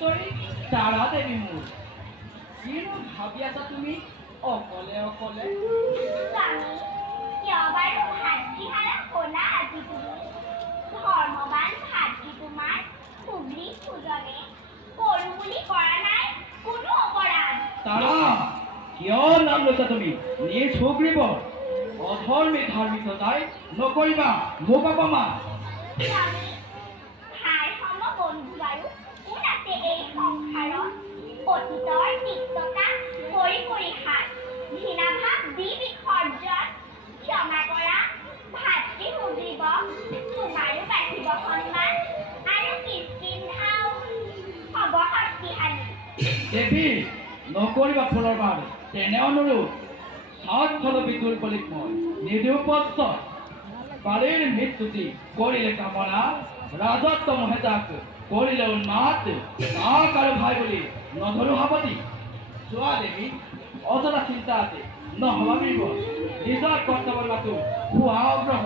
ঈশ্বৰী তাৰা দেৱী মোৰ কিনো ভাবি আছা তুমি অকলে অকলে স্বামী কিয় বাৰু ভাতৃহাৰা ক'লা আজি তুমি ধৰ্মবান ভাতৃ তোমাৰ সুগ্ৰী সুজনে কৰো বুলি কৰা নাই কোনো অপৰাধ তাৰা কিয় নাম লৈছা তুমি নিজ সুগ্ৰীৱৰ অধৰ্মী ধাৰ্মিকতাই নকৰিবা মোক অপমান স্বামী ভাই সম বন্ধু বাৰু কোন আছে এই সংসাৰত অতীতৰ তিক্ততা কৰি কৰি হাত ঘৃণাভাৱ দি বিসৰ্জন ক্ষমা কৰা ভাতৃ সুগ্ৰীৱক তোমাৰো বাঢ়িব সন্মান আৰু কিষ্কিন্ধাও হ'ব শক্তিশালী দেৱী নকৰিবা ফুলৰ বাৰ তেনে অনুৰূপ সাতফল বিদুৰ পলিক মই নিৰূপস্থ বালিৰ মৃত্যুতি কৰিলে কামনা ৰাজত্ব মহে তাক কৰিলে উন্মাদ তাক আৰু ভাই বুলি নধৰো সাৱতি চোৱা দেৱী অযথা চিন্তা আছে নহভাবিব নিজৰ কৰ্তব্য লাটো হোৱা অগ্ৰহ